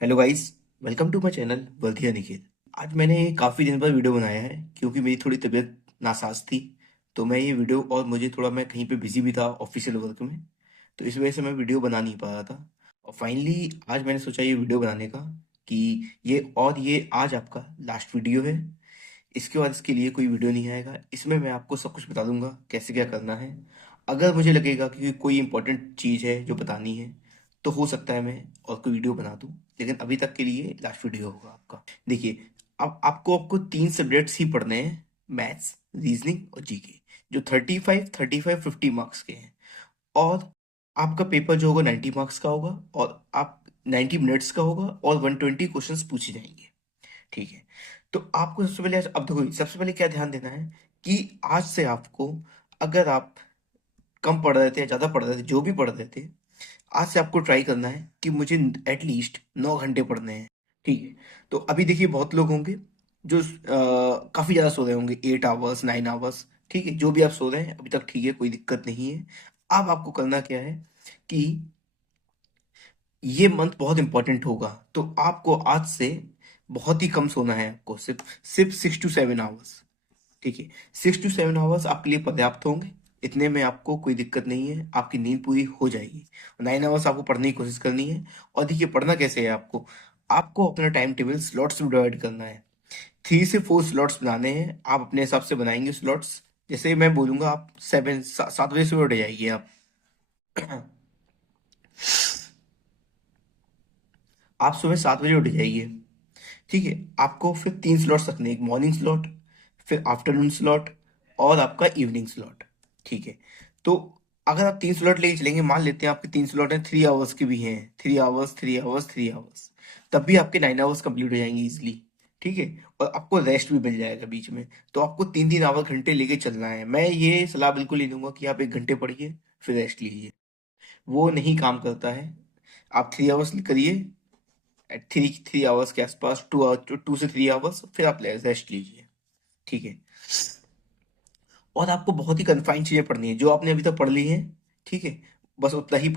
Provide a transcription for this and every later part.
Hello guys. Welcome to my channel वर्धिया निकेत। आज मैंने काफ़ी दिन बाद वीडियो बनाया है क्योंकि मेरी थोड़ी तबीयत नासाज थी। तो मैं ये वीडियो और मुझे थोड़ा मैं कहीं पे बिजी भी था ऑफिशियल वर्क में। तो इस वजह से मैं वीडियो बना नहीं पा रहा था। और फाइनली आज मैंने सोचा ये वीडियो बनाने का कि ये आज आपका लास्ट वीडियो है। इसके बाद इसके लिए कोई वीडियो नहीं आएगा। इसमें मैं आपको सब कुछ बता दूंगा कैसे क्या करना है। अगर मुझे लगेगा कि कोई इंपॉर्टेंट चीज़ है जो बतानी है तो हो सकता है मैं और कोई वीडियो बना दूं। लेकिन अभी तक के लिए लास्ट वीडियो होगा आपका। देखिए, अब आपको तीन सब्जेक्ट्स ही पढ़ने हैं, मैथ्स, रीजनिंग और जीके, जो 50 मार्क्स के हैं। और आपका पेपर जो होगा 90 मार्क्स का होगा और आप 90 मिनट्स का होगा और 120 क्वेश्चंस पूछे जाएंगे। ठीक है। तो आपको सबसे पहले अब देखो, सबसे पहले क्या ध्यान देना है कि आज से आपको, अगर आप कम पढ़ रहे थे या ज्यादा पढ़ रहे थे, जो भी पढ़ रहे थे, आज से आपको ट्राई करना है कि मुझे एटलीस्ट 9 घंटे पढ़ने हैं। ठीक है। तो अभी देखिए, बहुत लोग होंगे जो काफी ज्यादा सो रहे होंगे, 8 आवर्स, 9 आवर्स। ठीक है, जो भी आप सो रहे हैं अभी तक, ठीक है, कोई दिक्कत नहीं है। अब आपको करना क्या है कि ये मंथ बहुत इंपॉर्टेंट होगा। तो आपको आज से बहुत ही कम सोना है, आपको सिर्फ सिर्फ 6 to 7 आवर्स। ठीक है। 6 to 7 आवर्स आपके लिए पर्याप्त होंगे। इतने में आपको कोई दिक्कत नहीं है, आपकी नींद पूरी हो जाएगी। 9 आवर्स आपको पढ़ने की कोशिश करनी है। और देखिए, पढ़ना कैसे है आपको, आपको अपना टाइम टेबल स्लॉट्स में डिवाइड करना है। 3 से 4 स्लॉट्स बनाने हैं, आप अपने हिसाब से बनाएंगे स्लॉट्स। जैसे मैं बोलूंगा, आप 7 बजे से उठ जाइए आप। आप सुबह 7 बजे उठ जाइए। ठीक है। आपको फिर 3 स्लॉट्स रखने हैं, एक मॉर्निंग स्लॉट, फिर आफ्टरनून स्लॉट और आपका इवनिंग स्लॉट। ठीक है। तो अगर आप 3 स्लॉट लेके चलेंगे, मान लेते हैं आपके 3 स्लॉट हैं, 3 आवर्स के भी हैं, 3 आवर्स, 3 आवर्स, 3 आवर्स, तब भी आपके 9 आवर्स कंप्लीट हो जाएंगे इजिली। ठीक है। और आपको रेस्ट भी मिल जाएगा बीच में। तो आपको 3 3 आवर घंटे लेके चलना है। मैं ये सलाह बिल्कुल नहीं दूंगा कि आप 1 घंटे पढ़िए फिर रेस्ट लीजिए, वो नहीं काम करता है। आप 3 आवर्स करिए, थ्री 3 आवर्स के आसपास, 2 से 3 आवर्स, फिर आप रेस्ट लीजिए। ठीक है। और आपको बहुत ही कन्फाइंड चीजें पढ़नी है जो आपने अभी तक पढ़ ली है। ठीक है। बस उतना ही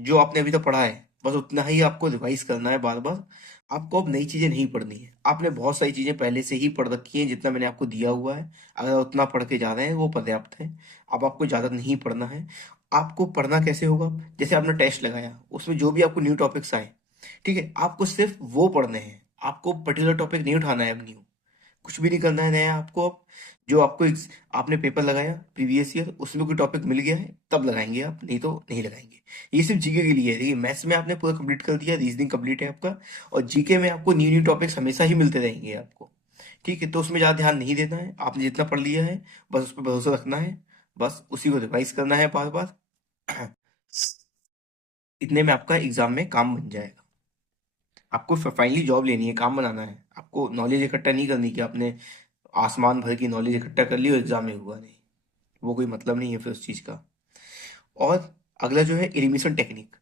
जो आपने अभी तक पढ़ा है, बस उतना ही आपको रिवाइज करना है बार बार। आपको अब नई चीजें नहीं पढ़नी है। आपने बहुत सारी चीजें पहले से ही पढ़ रखी हैं, जितना मैंने आपको दिया हुआ है। अगर उतना पढ़ के जा रहे हैं वो पर्याप्त है। अब आपको ज्यादा नहीं पढ़ना है। आपको पढ़ना कैसे होगा, जैसे आपने टेस्ट लगाया, उसमें जो भी आपको न्यू टॉपिक्स आए, ठीक है, आपको सिर्फ वो पढ़ने हैं। आपको पर्टिकुलर टॉपिक नहीं उठाना है अब न्यू, कुछ भी नहीं करना है नया आपको अब। जो आपको आपने पेपर लगाया प्रीवियस ईयर, उसमें कोई टॉपिक मिल गया है तब लगाएंगे आप, नहीं तो नहीं लगाएंगे। ये सिर्फ जीके के लिए है। देखिए, मैथ्स में आपने पूरा कंप्लीट कर दिया, रीजनिंग कंप्लीट है आपका। और जीके में आपको न्यू न्यू टॉपिक्स हमेशा ही मिलते रहेंगे आपको। ठीक है। तो उसमें ज़्यादा ध्यान नहीं देना है, आपने जितना पढ़ लिया है बस उस पर भरोसा रखना है। बस उसी को रिवाइज करना है बार बार। इतने में आपका एग्जाम में काम बन जाएगा। आपको फाइनली जॉब लेनी है, काम बनाना है। आपको नॉलेज इकट्ठा नहीं करनी कि आपने आसमान भर की नॉलेज इकट्ठा कर ली और एग्जाम में हुआ नहीं। वो कोई मतलब नहीं है फिर उस चीज का। और अगला जो है एलिमिनेशन टेक्निक।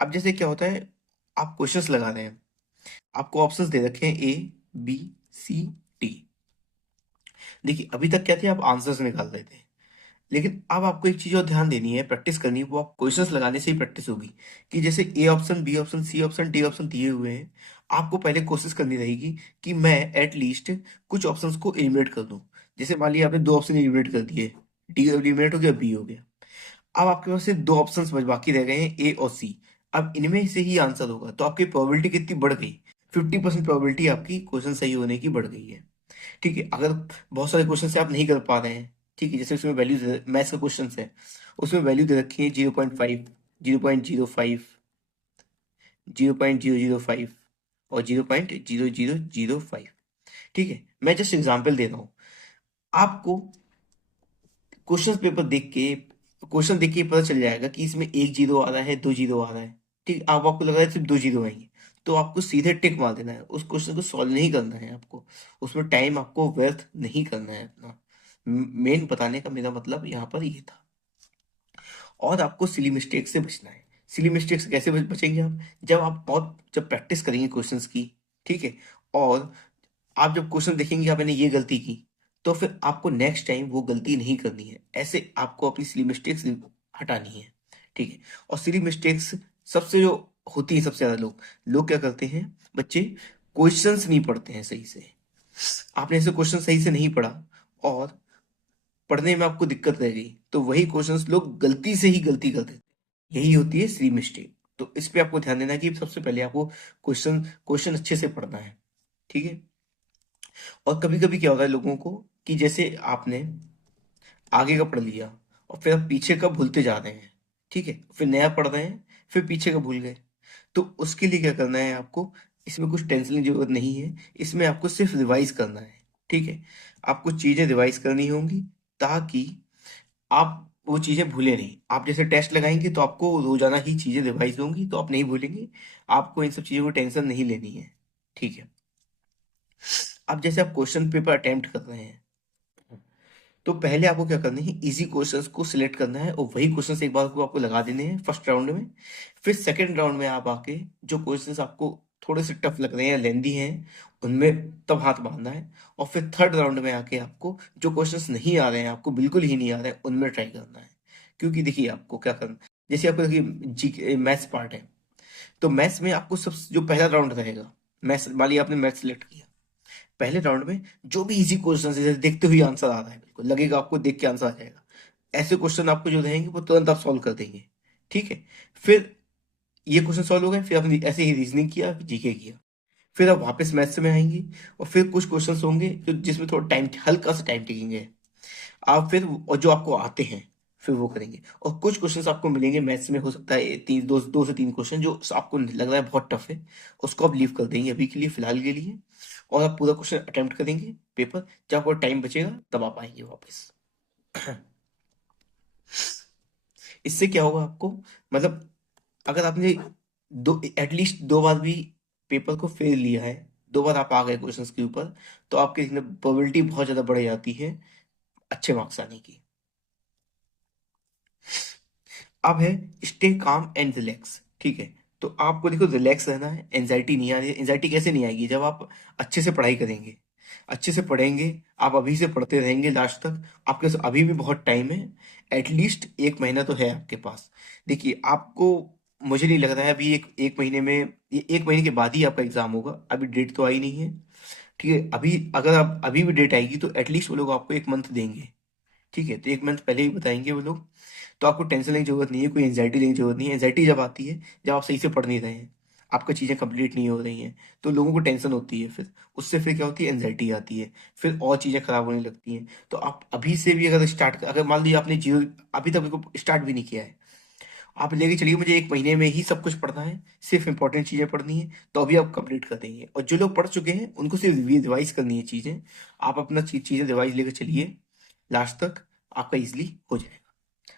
अब जैसे क्या होता है, आप क्वेश्चंस लगा रहे हैं, आपको ऑप्शंस दे रखे हैं, A B C D। देखिए, अभी तक क्या थे, आप आंसर्स निकाल रहे थे। लेकिन अब आपको एक चीज और ध्यान देनी है, प्रैक्टिस करनी है, वो आप क्वेश्चंस लगाने से ही प्रैक्टिस होगी। कि जैसे A option, B option, C option, D option दिए हुए हैं, आपको पहले कोशिश करनी रहेगी कि मैं एटलीस्ट कुछ ऑप्शंस को एलिमिनेट कर दूं। जैसे मान लिया आपने 2 ऑप्शन एलिमिनेट कर दिए, डी एलिमिनेट हो गया, बी हो गया। अब आपके पास सिर्फ 2 ऑप्शंस बच बाकी रह गए हैं, ए और सी। अब इनमें से ही आंसर होगा, तो आपकी प्रोबेबिलिटी कितनी बढ़ गई, 50% प्रोबेबिलिटी आपकी क्वेश्चन सही होने की बढ़ गई है। ठीक है। अगर बहुत सारे क्वेश्चन से आप नहीं कर पा रहे हैं, ठीक है, जैसे उसमें वैल्यू, मैथ्स का क्वेश्चन है, उसमें वैल्यू दे रखी है 0.5, 0.05, 0.005 और 0.0005। ठीक है। मैं जस्ट एग्जाम्पल दे रहा हूँ आपको। क्वेश्चन देख के पता चल जाएगा कि इसमें एक जीरो आ रहा है, 2 जीरो आ रहा है। ठीक, अब आपको लग रहा है सिर्फ 2 जीरो आएंगे, तो आपको सीधे टिक मार देना है, उस क्वेश्चन को सॉल्व नहीं करना है आपको। उसमें टाइम आपको व्यर्थ नहीं करना है अपना। मेन बताने का मेरा मतलब यहाँ पर ये था। और आपको सिली मिस्टेक से बचना है। सिली मिस्टेक से कैसे बचेंगे आप, जब प्रैक्टिस करेंगे क्वेश्चंस की। ठीक है। और आप जब क्वेश्चन देखेंगे आपने ये गलती की, तो फिर आपको नेक्स्ट टाइम वो गलती नहीं करनी है। ऐसे आपको अपनी सिली मिस्टेक्स हटानी है। ठीक है। और सिली मिस्टेक्स सबसे जो होती है सबसे ज्यादा लोग लोग क्या करते हैं, बच्चे क्वेश्चंस नहीं पढ़ते हैं सही से। आपने ऐसे क्वेश्चन सही से नहीं पढ़ा और पढ़ने में आपको दिक्कत रह गई, तो वही क्वेश्चंस लोग गलती से ही गलती कर देते हैं। यही होती है सी मिस्टेक। तो इस पे आपको ध्यान देना है कि सबसे पहले आपको क्वेश्चन क्वेश्चन अच्छे से पढ़ना है। ठीक है। और कभी कभी क्या होता है लोगों को, कि जैसे आपने आगे का पढ़ लिया और फिर आप पीछे का भूलते जा रहे हैं। ठीक है, फिर नया पढ़ रहे हैं, फिर पीछे का भूल गए। तो उसके लिए क्या करना है आपको, इसमें कुछ टेंशन की जरूरत नहीं है। इसमें आपको सिर्फ रिवाइज करना है। ठीक है, आपको चीजें रिवाइज करनी होंगी ताकि आप वो चीजें भूले नहीं। आप जैसे टेस्ट लगाएंगे तो आपको रोजाना ही चीजें रिवाइज होंगी, तो आप नहीं भूलेंगे। आपको इन सब चीजों को टेंशन नहीं लेनी है। ठीक है। अब जैसे आप क्वेश्चन पेपर अटेम्प्ट कर रहे हैं, तो पहले आपको क्या करना है, इजी क्वेश्चंस को सिलेक्ट करना है और वही क्वेश्चंस एक बार को आपको लगा देने हैं फर्स्ट राउंड में। फिर सेकंड राउंड में आप आके जो क्वेश्चंस आपको थोड़े से टफ लग रहे हैं या लेंदी हैं, उनमें तब हाथ मारना है। और फिर थर्ड राउंड में आके आपको जो क्वेश्चंस नहीं आ रहे हैं, आपको बिल्कुल ही नहीं आ रहे हैं, उनमें ट्राई करना है। क्योंकि देखिए आपको क्या करना, जैसे आपको देखिए जी मैथ्स पार्ट है, तो मैथ्स में आपको सब जो पहला राउंड रहेगा, मैथ्स मान लिया आपने मैथ्स सिलेक्ट किया, पहले राउंड में जो भी इजी क्वेश्चन है, जैसे देखते हुए आंसर आ रहा है, बिल्कुल लगेगा आपको देख के आंसर आ जाएगा, ऐसे क्वेश्चन आपको जो रहेंगे वो तुरंत आप सॉल्व कर देंगे। ठीक है। फिर ये क्वेश्चन सॉल्व हो गए, फिर आपने ऐसे ही रीजनिंग किया, जीके किया, फिर आप वापस मैथ्स में आएंगे और फिर कुछ क्वेश्चंस होंगे जो जिसमें थोड़ा टाइम, हल्का सा टाइम टेकिंग है। आप फिर और जो आपको आते हैं फिर वो करेंगे। और कुछ क्वेश्चंस आपको मिलेंगे मैथ्स में, हो सकता है तीन दो से तीन क्वेश्चन जो आपको लग रहा है बहुत टफ है, उसको आप लीव कर देंगे अभी के लिए, फिलहाल के लिए। और आप पूरा क्वेश्चन अटेम्प्ट करेंगे पेपर, जब आपको टाइम बचेगा तब आप आएंगे वापस। इससे क्या होगा आपको, मतलब अगर आपने दो एटलीस्ट दो बार भी पेपर को फेल लिया है, दो बार आप आ गए क्वेश्चंस के ऊपर, तो आपकी प्रोबेबिलिटी बहुत ज्यादा बढ़ जाती है अच्छे मार्क्स आने की। अब है स्टे काम एंड रिलैक्स। ठीक है, तो आपको देखो रिलैक्स रहना है, एंजाइटी नहीं आ रही है। एंजाइटी कैसे नहीं आएगी, जब आप अच्छे से पढ़ाई करेंगे, अच्छे से पढ़ेंगे, आप अभी से पढ़ते रहेंगे लास्ट तक। आपके पास अभी भी बहुत टाइम है, एटलीस्ट एक महीना तो है आपके पास। देखिए आपको, मुझे नहीं लग रहा है अभी एक महीने में, ये एक महीने के बाद ही आपका एग्जाम होगा, अभी डेट तो आई नहीं है। ठीक है, अभी अगर आप अभी भी डेट आएगी तो एटलीस्ट वो लोग आपको एक मंथ देंगे। ठीक है, तो एक मंथ पहले ही बताएंगे वो लोग। तो आपको टेंशन लेने की जरूरत नहीं है, कोई एंजाइटी लेने की जरूरत नहीं है। एंजाइटी जब आती है जब आप सही से पढ़ नहीं रहे हैं, आपका चीजें कंप्लीट नहीं हो रही हैं, तो लोगों को टेंशन होती है। फिर उससे फिर क्या होती है, एंजाइटी आती है, फिर और चीजें खराब होने लगती हैं। तो आप अभी से भी अगर स्टार्ट, अगर मान लीजिए आपने जीरो अभी तक को स्टार्ट भी नहीं किया है, आप लेके चलिए मुझे एक महीने में ही सब कुछ पढ़ना है, सिर्फ इंपॉर्टेंट चीजें पढ़नी है, तो अभी आप कंप्लीट कर देंगे। और जो लोग पढ़ चुके हैं उनको सिर्फ रिवाइज करनी है चीजें। आप अपना चीजें रिवाइज लेकर चलिए लास्ट तक, आपका इजिली हो जाएगा।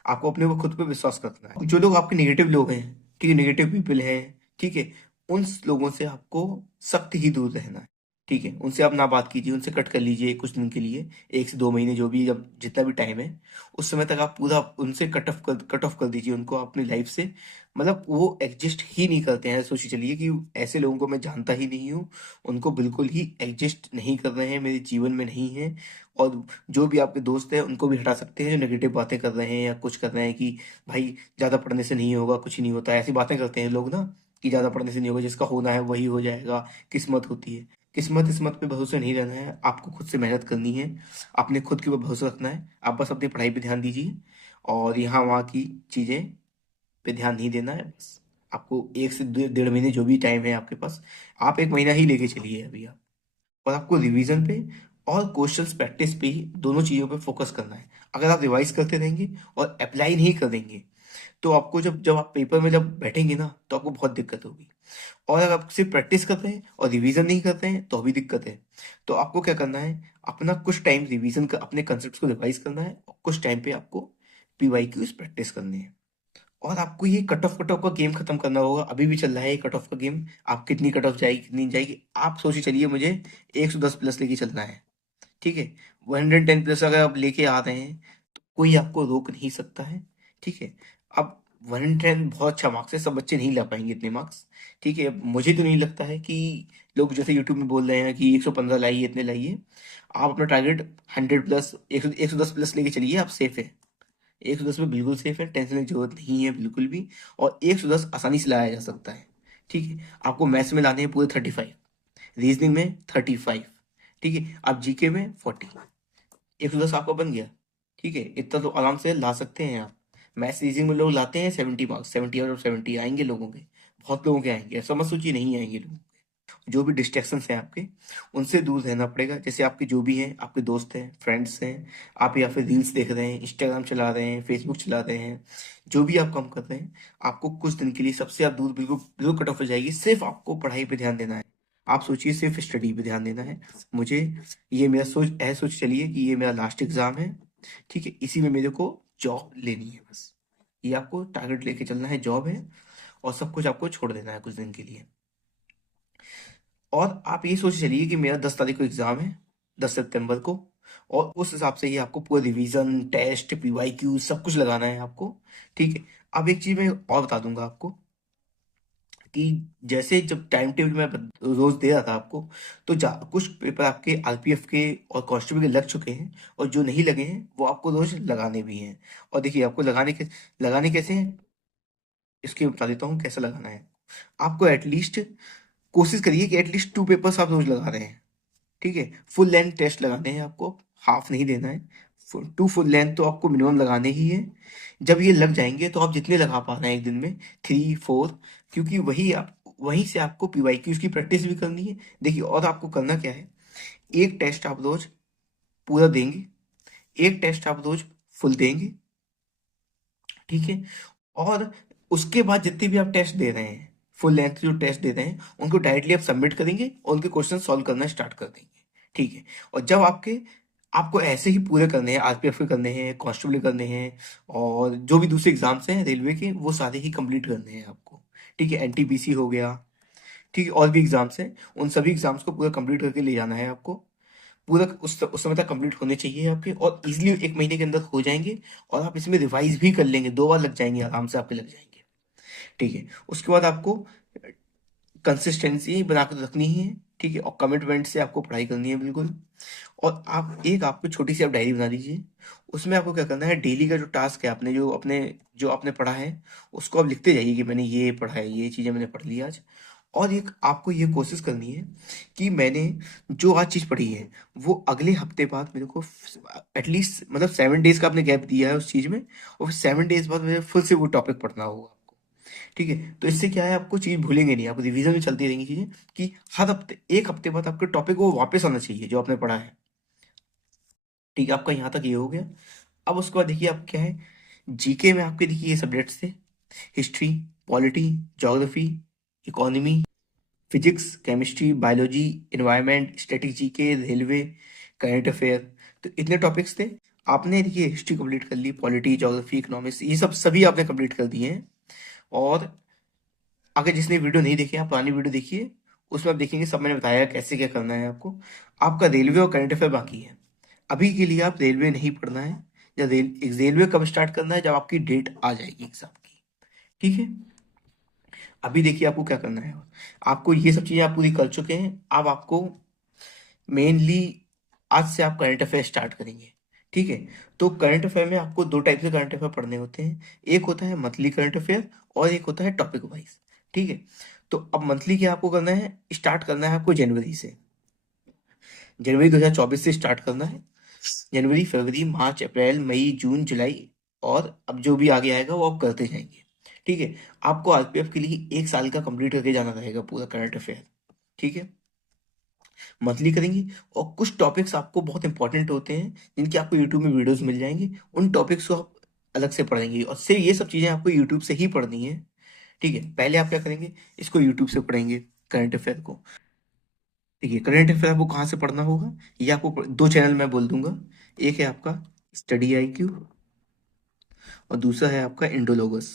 आपको अपने को खुद पे विश्वास रखना है। जो लोग आपके नेगेटिव लोग हैं, ठीक है, नेगेटिव पीपल हैं, ठीक है, उन लोगों से आपको सख्त ही दूर रहना है। ठीक है, उनसे आप ना बात कीजिए, उनसे कट कर लीजिए कुछ दिन के लिए, 1 से 2 महीने जो भी, जब जितना भी टाइम है उस समय तक आप पूरा उनसे कट ऑफ कर दीजिए उनको अपनी लाइफ से। मतलब वो एग्जिस्ट ही नहीं करते हैं, सोचिए चलिए कि ऐसे लोगों को मैं जानता ही नहीं हूँ, उनको बिल्कुल ही एग्जिस्ट नहीं कर रहे हैं, मेरे जीवन में नहीं है। और जो भी आपके दोस्त हैं उनको भी हटा सकते हैं जो नेगेटिव बातें कर रहे हैं या कुछ कर रहे हैं कि भाई ज्यादा पढ़ने से नहीं होगा, कुछ नहीं होता, ऐसी बातें करते हैं लोग ना, कि ज्यादा पढ़ने से नहीं होगा, जिसका होना है वही हो जाएगा, किस्मत होती है। किस्मत पे भरोसा नहीं रहना है, आपको खुद से मेहनत करनी है, अपने खुद के ऊपर भरोसा रखना है। आप बस अपनी पढ़ाई पे ध्यान दीजिए और यहाँ वहाँ की चीजें पे ध्यान नहीं देना है बस। आपको 1 से 1.5 महीने जो भी टाइम है आपके पास, आप एक महीना ही लेके चलिए अभी आप। और आपको रिवीजन पे और क्वेश्चंस प्रैक्टिस पे ही, दोनों चीजों पे फोकस करना है। अगर आप रिवाइज करते रहेंगे और अप्लाई नहीं कर देंगे, तो आपको जब जब आप पेपर में जब बैठेंगे ना, तो आपको बहुत दिक्कत होगी। और अगर आप सिर्फ प्रैक्टिस करते हैं और रिवीजन नहीं करते हैं तो भी दिक्कत है। तो आपको क्या करना है, अपना कुछ टाइम रिवीजन का, अपने कंसेप्ट को रिवाइज करना है, और कुछ टाइम पे आपको पीवाईक्यूज प्रैक्टिस करनी है। और आपको ये कट ऑफ का गेम खत्म करना होगा, अभी भी चल रहा है ये कट ऑफ का गेम। आप कितनी कट ऑफ जाएगी कितनी नहीं जाएगी, आप सोचिए चलिए मुझे 110 प्लस लेके चलना है। ठीक है, 110 प्लस अगर आप लेके आ रहे हैं तो कोई आपको रोक नहीं सकता है। ठीक है, अब 110 बहुत अच्छा मार्क्स है, सब बच्चे नहीं ला पाएंगे इतने मार्क्स। ठीक है, मुझे तो नहीं लगता है कि लोग जैसे यूट्यूब में बोल रहे हैं कि 115 लाइए, इतने लाइए। आप अपना टारगेट 100 प्लस, 110 प्लस लेके चलिए, आप सेफ है। 110 में बिल्कुल सेफ है, टेंशन की जरूरत नहीं है बिल्कुल भी। और 110 आसानी से लाया जा सकता है। ठीक है, आपको मैथ्स में लाने हैं पूरे 35, रीजनिंग में 35, ठीक है, आप जीके में 40, 110 आपका बन गया। ठीक है, इतना तो आराम से ला सकते हैं आप। मैथ्स रीजनिंग में लोग लाते हैं 70 मार्क्स, 70 आएंगे लोगों के, बहुत लोगों के आएंगे, ऐसा मत सोचिए नहीं आएंगे लोगों के। जो भी डिस्ट्रैक्शंस हैं आपके, उनसे दूर रहना पड़ेगा। जैसे आपके जो भी हैं, आपके दोस्त हैं, फ्रेंड्स हैं, आप या फिर रील्स देख रहे हैं, इंस्टाग्राम चला रहे हैं, फेसबुक चला रहे हैं, जो भी आप काम कर रहे हैं, आपको कुछ दिन के लिए सबसे आप दूर बिल्कुल बिल्कुल कट ऑफ हो जाएगी। सिर्फ आपको पढ़ाई पे ध्यान देना है। आप सोचिए सिर्फ स्टडी पे ध्यान देना है। मुझे ये मेरा सोच ऐसे सोच चलिए कि ये मेरा लास्ट एग्जाम है। ठीक है, इसी में मेरे को जॉब लेनी है बस। ये आपको टारगेट लेके चलना है, जॉब है, और सब कुछ आपको छोड़ देना है कुछ दिन के लिए। और आप ये सोच चलिए कि मेरा 10 तारीख को एग्जाम है, 10 सितंबर को, और उस हिसाब से ही आपको पूरा रिवीजन, टेस्ट, पीवाईक्यू सब कुछ लगाना है आपको। ठीक है, अब एक चीज मैं और बता दूंगा आपको कि जैसे जब टाइम टेबल मैं रोज दे रहा था आपको, तो कुछ पेपर आपके आरपीएफ के और कांस्टेबल के लग चुके हैं, और जो नहीं लगे हैं वो आपको रोज लगाने भी हैं। और देखिए आपको लगाने कैसे हैं, इसके बता देता हूँ कैसे लगाना है। आपको एटलीस्ट कोशिश करिए कि एटलीस्ट 2 पेपर्स आप रोज लगा रहे हैं। ठीक है, फुल लेंथ टेस्ट लगाने हैं आपको, हाफ नहीं देना है। 2 फुल लेंथ तो आपको मिनिमम लगाने ही है। जब ये लग जाएंगे तो आप जितने लगा पा रहे हैं एक दिन में, 3 4, क्योंकि वहीं से आपको पीवाईक्यूज की प्रैक्टिस भी करनी है। देखिए, और आपको करना क्या है, एक टेस्ट आप रोज पूरा देंगे, एक टेस्ट आप रोज फुल देंगे। ठीक है, और उसके बाद जितने भी आप टेस्ट दे रहे हैं, फुल लेंथ जो टेस्ट दे रहे हैं, उनको डायरेक्टली आप सबमिट करेंगे और उनके क्वेश्चन सॉल्व करना स्टार्ट कर देंगे। ठीक है, और जब आपको ऐसे ही पूरे करने हैं, आरपीएफ के करने हैं, कांस्टेबल के करने हैं, और जो भी दूसरे एग्जाम्स हैं रेलवे के, वो सारे ही कंप्लीट करने हैं आपको। ठीक है, एनटीपीसी हो गया, ठीक है, और भी एग्जाम्स हैं, उन सभी एग्जाम्स को पूरा कंप्लीट करके ले जाना है आपको। पूरा उस समय तक कंप्लीट होने चाहिए आपके, और इजीली 1 महीने के अंदर हो जाएंगे। और आप इसमें रिवाइज भी कर लेंगे, 2 बार लग जाएंगे, आराम से आपके लग जाएंगे। ठीक है, उसके बाद आपको कंसिस्टेंसी बना कर रखनी है। ठीक है, और कमिटमेंट से आपको पढ़ाई करनी है बिल्कुल। और आपको छोटी सी आप डायरी बना दीजिए। उसमें आपको क्या करना है, डेली का जो टास्क है, आपने जो आपने पढ़ा है, उसको आप लिखते जाइए कि मैंने ये पढ़ा है, ये चीजें मैंने पढ़ ली आज। और एक आपको ये कोशिश करनी है कि मैंने जो आज चीज पढ़ी है, वो अगले हफ्ते बाद मेरे को एटलीस्ट, मतलब 7 डेज का आपने गैप दिया है उस चीज में, और फिर 7 डेज बाद मुझे फिर से वो टॉपिक पढ़ना होगा। ठीक है, तो इससे क्या है, आपको चीज भूलेंगे नहीं, आपको रिवीजन में चलती रहेंगी चीजें, कि हर हफ्ते, एक हफ्ते बाद आपके टॉपिक वो वापस आना चाहिए जो आपने पढ़ा है। ठीक है, आपका यहाँ तक ये हो गया। अब उसके बाद देखिए आप क्या है, जीके में आपके देखिए ये सब्जेक्ट्स थे, history, polity, geography, economy, physics, chemistry, biology, environment, static GK, railway, current affair. तो इतने टॉपिक्स थे। आपने देखिए हिस्ट्री कंप्लीट कर ली, पॉलिटी, ज्योग्राफी, इकोनॉमिक्स, ये सब सभी आपने कंप्लीट कर दिए हैं। और अगर जिसने वीडियो नहीं देखी, आप पुरानी वीडियो देखिए, उसमें आप देखेंगे सब मैंने बताया कैसे क्या करना है आपको। आपका रेलवे और करंट अफेयर बाकी है। अभी के लिए आप रेलवे नहीं पढ़ना है। या रेलवे कब स्टार्ट करना है, जब आपकी डेट आ जाएगी एग्जाम की। ठीक है, अभी देखिए आपको क्या करना है। आपको ये सब चीजें आप पूरी कर चुके हैं। अब आपको मेनली आज से आप करंट अफेयर स्टार्ट करेंगे। ठीक है, तो करंट अफेयर में आपको 2 टाइप से करंट अफेयर पढ़ने होते हैं। एक होता है मंथली करंट अफेयर, और एक होता है टॉपिक वाइज। ठीक है, तो अब मंथली क्या आपको करना है, स्टार्ट करना है आपको जनवरी से। जनवरी 2024 से स्टार्ट करना है। जनवरी, फरवरी, मार्च, अप्रैल, मई, जून, जुलाई, और अब जो भी आगे आएगा वो आप करते जाएंगे। ठीक है, आपको आरपीएफ के लिए 1 साल का कंप्लीट करके जाना रहेगा पूरा करंट अफेयर। ठीक है, मंथली करेंगे। और कुछ टॉपिक्स आपको बहुत इंपॉर्टेंट होते हैं, जिनकी आपको यूट्यूब में वीडियोस मिल जाएंगे, उन टॉपिक्स को आप अलग से पढ़ेंगे, और सिर्फ ये सब चीजें आपको यूट्यूब से ही पढ़नी है। ठीक है, पहले आप क्या करेंगे, इसको यूट्यूब से पढ़ेंगे, करंट अफेयर को। देखिए, करंट अफेयर आपको कहाँ से पढ़ना होगा, ये आपको 2 चैनल मैं बोल दूंगा। एक है आपका स्टडी आईक्यू, और दूसरा है आपका इंडोलोगस।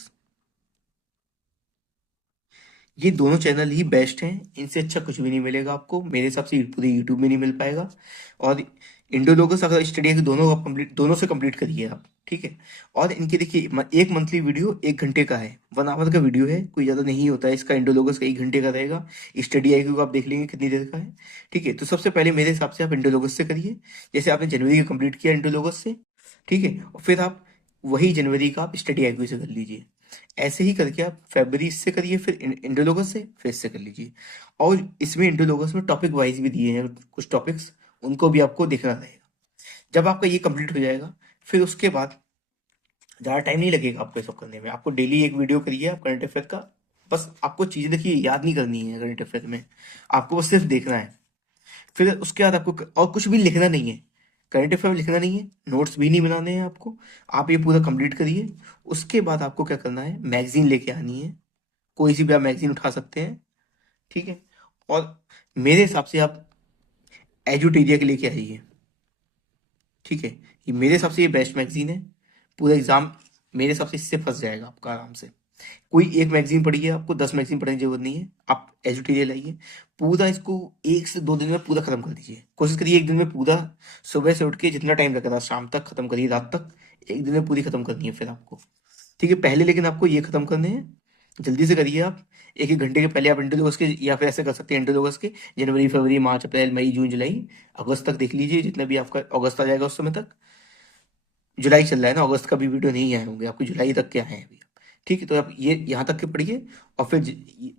ये दोनों चैनल ही बेस्ट हैं, इनसे अच्छा कुछ भी नहीं मिलेगा आपको, मेरे हिसाब से पूरे यूट्यूब में नहीं मिल पाएगा। और इंडोलोगस अगर स्टडी है कि दोनों आप कंप्लीट, दोनों से कंप्लीट करिए आप। ठीक है, और इनके देखिए एक मंथली वीडियो 1 घंटे का है, 1 आवर का वीडियो है, कोई ज़्यादा नहीं होता है इसका। इंडोलोगस का 1 घंटे का रहेगा। स्टडी आई को आप देख लेंगे कितनी देर का है। ठीक है, तो सबसे पहले मेरे हिसाब से आप इंडोलोगस से करिए, जैसे आपने जनवरी का कंप्लीट किया इंडोलोगस से। ठीक है, और फिर आप वही जनवरी का आप स्टडी आई से कर लीजिए। ऐसे ही करके आप फरवरी इससे करिए, फिर इंडोलोगस से, फिर इससे कर लीजिए। और इसमें इंडोलोगस में टॉपिक वाइज भी दिए हैं कुछ टॉपिक्स, उनको भी आपको देखना रहेगा। जब आपका ये कंप्लीट हो जाएगा, फिर उसके बाद ज़्यादा टाइम नहीं लगेगा आपको ये सब करने में। आपको डेली एक वीडियो करिए आप करंट अफेयर का। बस आपको चीज़ें देखिए, याद नहीं करनी है करंट अफेयर में, आपको बस सिर्फ देखना है। फिर उसके बाद आपको और कुछ भी लिखना नहीं है, करंट अफेयर में लिखना नहीं है, नोट्स भी नहीं बनाने हैं आपको। आप ये पूरा कंप्लीट करिए। उसके बाद आपको क्या करना है, मैगजीन लेके आनी है। कोई सी भी आप मैगजीन उठा सकते हैं, ठीक है। और मेरे हिसाब से आप एजुटेरिया के लेके आइए, ठीक है। ये मेरे हिसाब से ये बेस्ट मैगजीन है। पूरा एग्जाम मेरे हिसाब से इससे फंस जाएगा आपका आराम से। कोई एक मैगजीन पढ़िए, आपको 10 मैगजीन पढ़ने की जरूरत नहीं है। आप एजुटेरियल लाइए, पूरा इसको 1 से 2 दिन में पूरा खत्म कर दीजिए। कोशिश करिए एक दिन में पूरा, सुबह से उठ के जितना टाइम लगा था शाम तक खत्म करिए, रात तक। एक दिन में पूरी खत्म करनी है फिर आपको, ठीक है। पहले लेकिन आपको ये खत्म करने हैं, जल्दी से करिए आप। एक एक घंटे के पहले आप इंटरलोगस के, या फिर ऐसे कर सकते हैं इंटरलोगस के, जनवरी फरवरी मार्च अप्रैल मई जून जुलाई अगस्त तक देख लीजिए, जितना भी आपका अगस्त आ जाएगा उस समय तक। जुलाई चल रहा है ना, अगस्त का भी वीडियो नहीं आए होंगे आपको, जुलाई तक के आए हैं अभी, ठीक है। तो आप ये यहाँ तक के पढ़िए, और फिर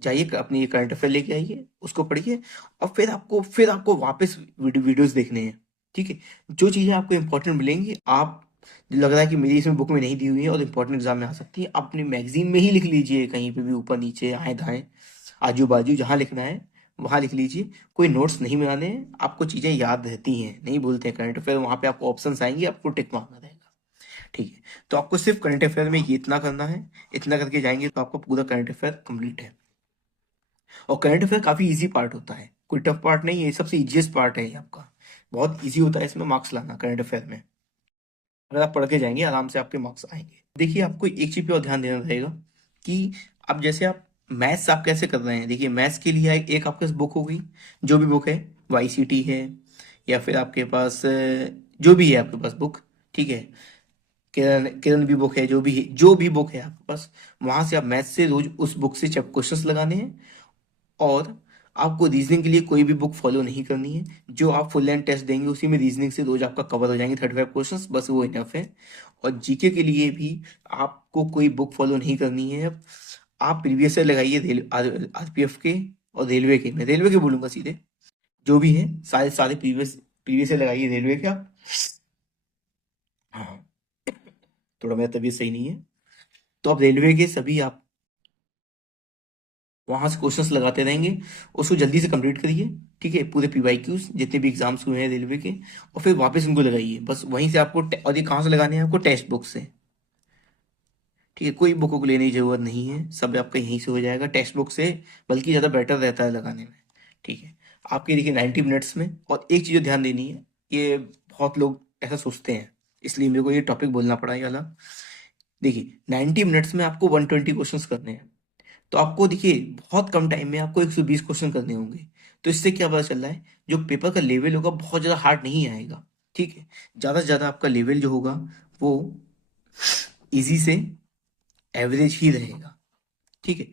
जाइए अपनी ये करंट अफेयर लेके आइए, उसको पढ़िए। और फिर आपको वापस वीडियोस देखने हैं, ठीक है। जो चीज़ें आपको इंपॉर्टेंट मिलेंगी, आप जो लग रहा है कि मेरी इसमें बुक में नहीं दी हुई है और इंपॉर्टेंट एग्जाम में आ सकती है, आप अपनी मैगजीन में ही लिख लीजिए, कहीं पे भी ऊपर नीचे आए दाएं आजू बाजू जहाँ लिखना है वहाँ लिख लीजिए। कोई नोट्स नहीं बनाने हैं, आपको चीज़ें याद रहती हैं, नहीं भूलते हैं करंट अफेयर। वहाँ पे आपको ऑप्शंस आएंगे, आपको टिक मारना रहेगा, ठीक है। तो आपको सिर्फ करंट अफेयर में ये इतना करना है। इतना करके जाएंगे तो आपका पूरा करंट अफेयर कंप्लीट है। और करंट अफेयर काफी इजी पार्ट होता है, कोई टफ पार्ट नहीं है, ये सबसे इजीएस्ट पार्ट है ये आपका। बहुत इजी होता है इसमें मार्क्स लाना करंट अफेयर में। अगर आप पढ़ के जाएंगे आराम से आपके मार्क्स आएंगे। देखिए आपको एक चीज पे और ध्यान देना रहेगा कि अब जैसे आप मैथ्स आप कैसे कर रहे हैं। देखिए मैथ्स के लिए एक आपके पास बुक हो गई, जो भी बुक है, वाईसीटी है, या फिर आपके पास जो भी है आपके पास बुक, ठीक है। किरण किरण भी बुक है, जो भी बुक है आपके पास, वहां से आप मैथ से रोज उस बुक से क्वेश्चंस लगाने हैं। और आपको रीजनिंग के लिए कोई भी बुक फॉलो नहीं करनी है। जो आप फुल लेंथ टेस्ट देंगे उसी में रीजनिंग से रोज आपका कवर हो जाएंगे 35 क्वेश्चंस, बस वो इनफ है। और जीके के लिए भी आपको कोई बुक फॉलो नहीं करनी है। अब आप प्रीवियस ईयर लगाइए, आरपीएफ के और रेलवे के, मैं रेलवे के बोलूंगा सीधे, जो भी है सारे सारे प्रीवियस प्रीवियस ईयर लगाइए रेलवे का। हाँ, थोड़ा मेरा तबीयत सही नहीं है, तो आप रेलवे के सभी आप वहां से क्वेश्चंस लगाते रहेंगे। उसको जल्दी से कंप्लीट करिए, ठीक है। पूरे पीवाईक्यूज जितने भी एग्जाम्स हुए हैं रेलवे के, और फिर वापस उनको लगाइए। बस वहीं से आपको और ये कहाँ से लगाने हैं, आपको टेक्स्ट बुक से, ठीक है। कोई बुक को लेने की जरूरत नहीं है, सब आपका यहीं से हो जाएगा टेक्स्ट बुक से, बल्कि ज़्यादा बेटर रहता है लगाने में, ठीक है। आपके देखिए 90 मिनट्स में। और एक चीज़ ध्यान देनी है, ये बहुत लोग ऐसा सोचते हैं, इसलिए मेरे को ये टॉपिक बोलना पड़ा ये वाला। देखिए 90 मिनट्स में आपको 120 क्वेश्चन करने हैं, तो आपको देखिए बहुत कम टाइम में आपको 120 क्वेश्चन करने होंगे। तो इससे क्या पता चल रहा है, जो पेपर का लेवल होगा बहुत ज़्यादा हार्ड नहीं आएगा, ठीक है। ज़्यादा से ज़्यादा आपका लेवल जो होगा वो इजी से एवरेज ही रहेगा, ठीक है।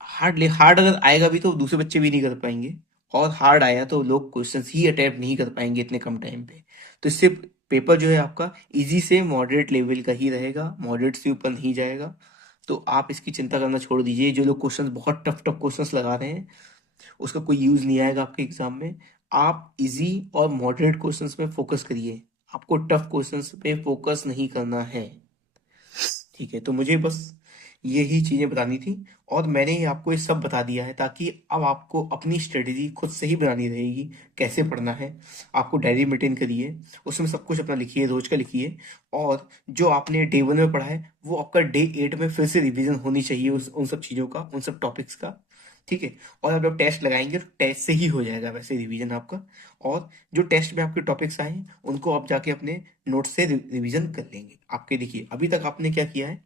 हार्ड हार्ड अगर आएगा भी तो दूसरे बच्चे भी नहीं कर पाएंगे, और हार्ड आया तो लोग क्वेश्चंस ही अटेम्प्ट नहीं कर पाएंगे इतने कम टाइम पे। तो इससे पेपर जो है आपका इजी से मॉडरेट लेवल का ही रहेगा, मॉडरेट से ऊपर नहीं जाएगा। तो आप इसकी चिंता करना छोड़ दीजिए। जो लोग क्वेश्चंस बहुत टफ टफ क्वेश्चंस लगा रहे हैं, उसका कोई यूज नहीं आएगा आपके एग्जाम में। आप इजी और मॉडरेट क्वेश्चंस में फोकस करिए, आपको टफ क्वेश्चंस पे फोकस नहीं करना है, ठीक है। तो मुझे बस यही चीजें बतानी थी, और मैंने ही आपको ये सब बता दिया है, ताकि अब आपको अपनी स्ट्रेटेजी खुद से ही बनानी रहेगी, कैसे पढ़ना है। आपको डायरी मेंटेन करिए, उसमें सब कुछ अपना लिखिए, रोज का लिखिए। और जो आपने डे 1 में पढ़ा है वो आपका डे 8 में फिर से रिवीजन होनी चाहिए, उन सब चीजों का, उन सब टॉपिक्स का, ठीक है। और आप जब टेस्ट लगाएंगे तो टेस्ट से ही हो जाएगा वैसे रिवीजन आपका। और जो टेस्ट में आपके टॉपिक्स आए हैं उनको आप जाके अपने नोट्स से रिवीजन कर लेंगे। आपके देखिए अभी तक आपने क्या किया है,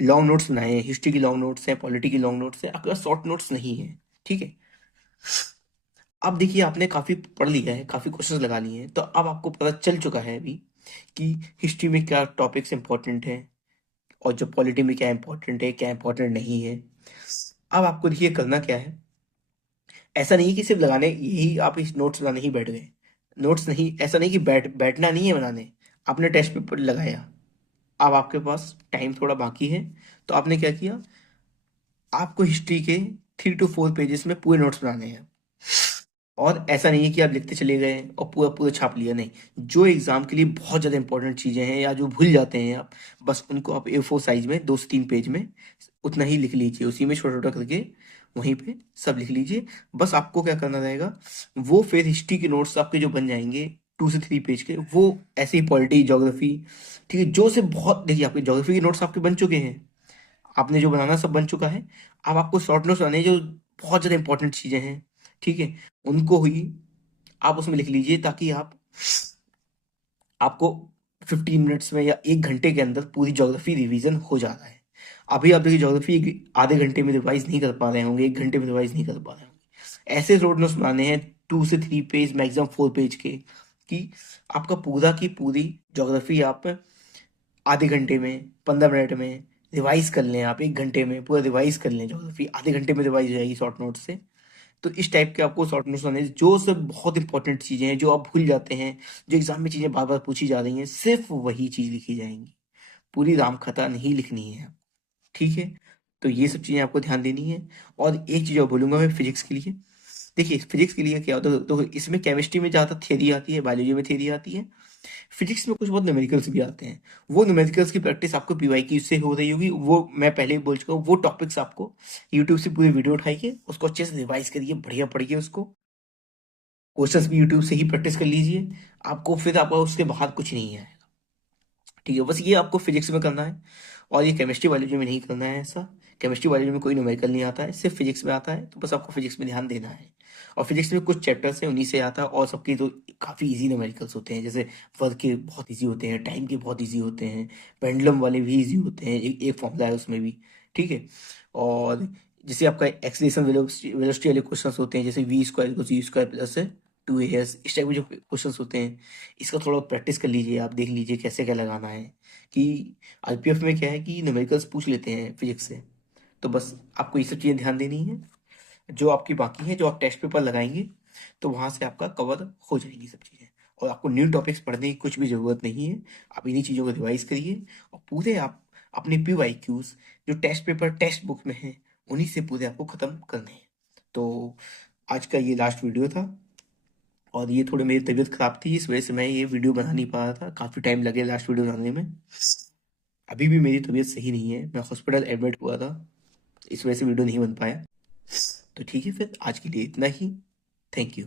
लॉन्ग नोट्स बनाए हैं, हिस्ट्री की लॉन्ग नोट्स हैं, पॉलिटी की लॉन्ग नोट्स हैं, आपके पास शॉर्ट नोट्स नहीं है, ठीक है। अब देखिए आपने काफी पढ़ लिया है, काफी क्वेश्चंस लगा लिए हैं, तो अब आपको पता चल चुका है अभी कि हिस्ट्री में क्या टॉपिक्स इंपॉर्टेंट हैं, और जो पॉलिटी में क्या इंपॉर्टेंट है क्या इंपॉर्टेंट नहीं है। अब आपको देखिए करना क्या है। ऐसा नहीं कि सिर्फ लगाने यही आप इस नोट्स बनाने ही बैठ गए, नोट्स नहीं, ऐसा नहीं कि बैठना नहीं है बनाने। आपने टेस्ट पेपर लगाया, अब आपके पास टाइम थोड़ा बाकी है, तो आपने क्या किया, आपको हिस्ट्री के 3 to 4 पेजेस में पूरे नोट्स बनाने हैं। और ऐसा नहीं है कि आप लिखते चले गए और पूरा पूरा छाप लिया, नहीं। जो एग्जाम के लिए बहुत ज़्यादा इंपॉर्टेंट चीज़ें हैं या जो भूल जाते हैं आप, बस उनको आप A4 साइज में 2 से 3 पेज में उतना ही लिख लीजिए, उसी में छोटा छोटा करके वहीं पे सब लिख लीजिए। बस आपको क्या करना रहेगा, वो फिर हिस्ट्री के नोट्स आपके जो बन जाएंगे 2 से 3 पेज के, वो ऐसे ही पॉलिटी ज्योग्राफी, ठीक है, जो से बहुत, देखिए आपके ज्योग्राफी के नोट्स आपके बन चुके हैं, आपने जो बनाना सब बन चुका है। अब आपको शॉर्ट नोट्स बनाने हैं, जो बहुत ज़्यादा इंपॉर्टेंट चीज़ें हैं, ठीक है, उनको ही आप उसमें लिख लीजिए, ताकि आपको 15 मिनट्स में या 1 घंटे के अंदर पूरी ज्योग्राफी रिवीजन हो जाता है। अभी आप देखिए ज्योग्राफी आधे घंटे में रिवाइज नहीं कर पा रहे होंगे, 1 घंटे में रिवाइज नहीं कर पा रहे होंगे। ऐसे शॉर्ट नोट्स बनाने हैं 2 से 3 पेज, मैक्सिमम 4 पेज के, कि आपका पूरा की पूरी ज्योग्राफी आप आधे घंटे में, 15 मिनट में रिवाइज कर लें। आप 1 घंटे में पूरा रिवाइज कर लें ज्योग्राफी, आधे घंटे में रिवाइज हो जाएगी शॉर्ट नोट से। तो इस टाइप के आपको शॉर्ट नोट्स बनाने हैं, जो सब बहुत इंपॉर्टेंट चीज़ें हैं जो आप भूल जाते हैं, जो एग्जाम में चीज़ें बार बार पूछी जा रही हैं, सिर्फ वही चीज़ लिखी जाएंगी, पूरी रामकथा नहीं लिखनी है, ठीक है। तो ये सब चीज़ें आपको ध्यान देनी है। और एक चीज़ और बोलूंगा मैं फिजिक्स के लिए, देखिए फिजिक्स के लिए क्या होता है, तो इसमें केमिस्ट्री में ज़्यादा थियरी आती है, बायोलॉजी में थियरी आती है, फिजिक्स में कुछ बहुत न्यूमेरिकल्स भी आते हैं। वो न्यूमेरिकल्स की प्रैक्टिस आपको पीवाईक्यू से हो रही होगी, वो मैं पहले ही बोल चुका हूँ। वो टॉपिक्स आपको यूट्यूब से पूरी वीडियो उठाइए, उसको अच्छे से रिवाइज करिए, बढ़िया पढ़िए उसको, क्वेश्चंस भी यूट्यूब से ही प्रैक्टिस कर लीजिए। आपको फिर आपका उसके बाहर कुछ नहीं है, ठीक है। बस ये आपको फिजिक्स में करना है, और ये केमिस्ट्री बायोलॉजी में नहीं करना है ऐसा। केमिस्ट्री बायोलॉजी में कोई न्यूमेरिकल नहीं आता है, सिर्फ फिजिक्स में आता है, तो बस आपको फिजिक्स में ध्यान देना है। और फिजिक्स में कुछ चैप्टर्स हैं, उन्हीं से आता है, और सबके तो काफ़ी इजी न्यूमेरिकल्स होते हैं, जैसे वर्क के बहुत इजी होते हैं, टाइम के बहुत इजी होते हैं, पेंडुलम वाले भी इजी होते हैं, एक फॉर्मूला है उसमें भी, ठीक है। और जैसे आपका एक्सलेशन वेलोसिटी वाले क्वेश्चन होते हैं, जैसे V² = C²+2AS, इस टाइप के जो क्वेश्चन होते हैं, इसका थोड़ा प्रैक्टिस कर लीजिए, आप देख लीजिए कैसे क्या लगाना है। कि आईपीएफ में क्या है कि न्यूमेरिकल्स पूछ लेते हैं फिजिक्स से, तो बस आपको ये सब चीज़ें ध्यान देनी है। जो आपकी बाकी है, जो आप टेस्ट पेपर लगाएंगे, तो वहाँ से आपका कवर हो जाएंगी सब चीज़ें, और आपको न्यू टॉपिक्स पढ़ने की कुछ भी ज़रूरत नहीं है। आप इन्हीं चीज़ों को रिवाइज करिए, और पूरे आप अपने PYQs जो टेस्ट पेपर टेक्स्ट बुक में हैं, उन्हीं से पूरे आपको ख़त्म करने हैं। तो आज का ये लास्ट वीडियो था, और ये थोड़ी मेरी तबीयत खराब थी, इस वजह से मैं ये वीडियो बना नहीं पा रहा था, काफ़ी टाइम लगे लास्ट वीडियो बनाने में। अभी भी मेरी तबीयत सही नहीं है, मैं हॉस्पिटल एडमिट हुआ था, इस वजह से वीडियो नहीं बन पाया। तो ठीक है, फिर आज के लिए इतना ही। Thank you.